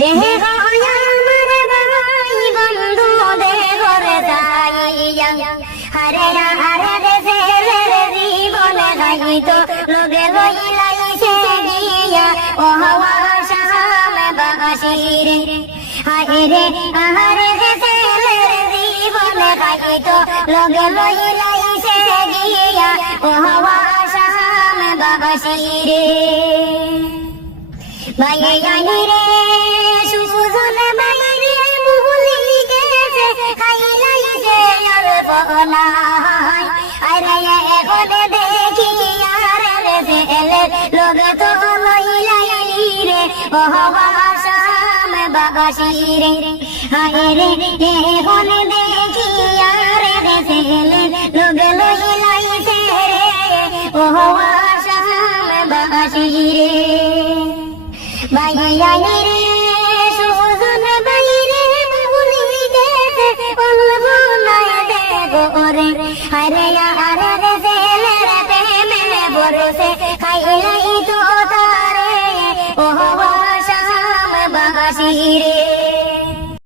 দেহে গয়া আমার ভাই বন্ধু দেহরে যাইয়া হারে হারে দেশে জীবনে গাইতো লোকে লইলাইছে গিয়া ও হওয়া শামে বাসিরে হারে আহারে দেশে জীবনে গাইতো লোকে লইলাইছে গিয়া ও হওয়া শামে বাসিরে বাইয়ানি রে সুজন বাইরে মুহুলি গেছে খাইলাইছে আর বলাই আরে এখন দেখি আর রে লোকে তো লইলাইলি রে ও হওয়া শামে বাসিরে হায় রে এখন দেখি আর রে লোকে লইলাইছে রে ও হওয়া শামে বাসিরে বাইয়ানি রে সুজন বাইরে মুহুলি গেছে অলবো নাই দেখো রে আরে আরে রে ছেলের প্রেমে বরসে খাইলাই তো তারে ও হওয়া শাম বাসিরে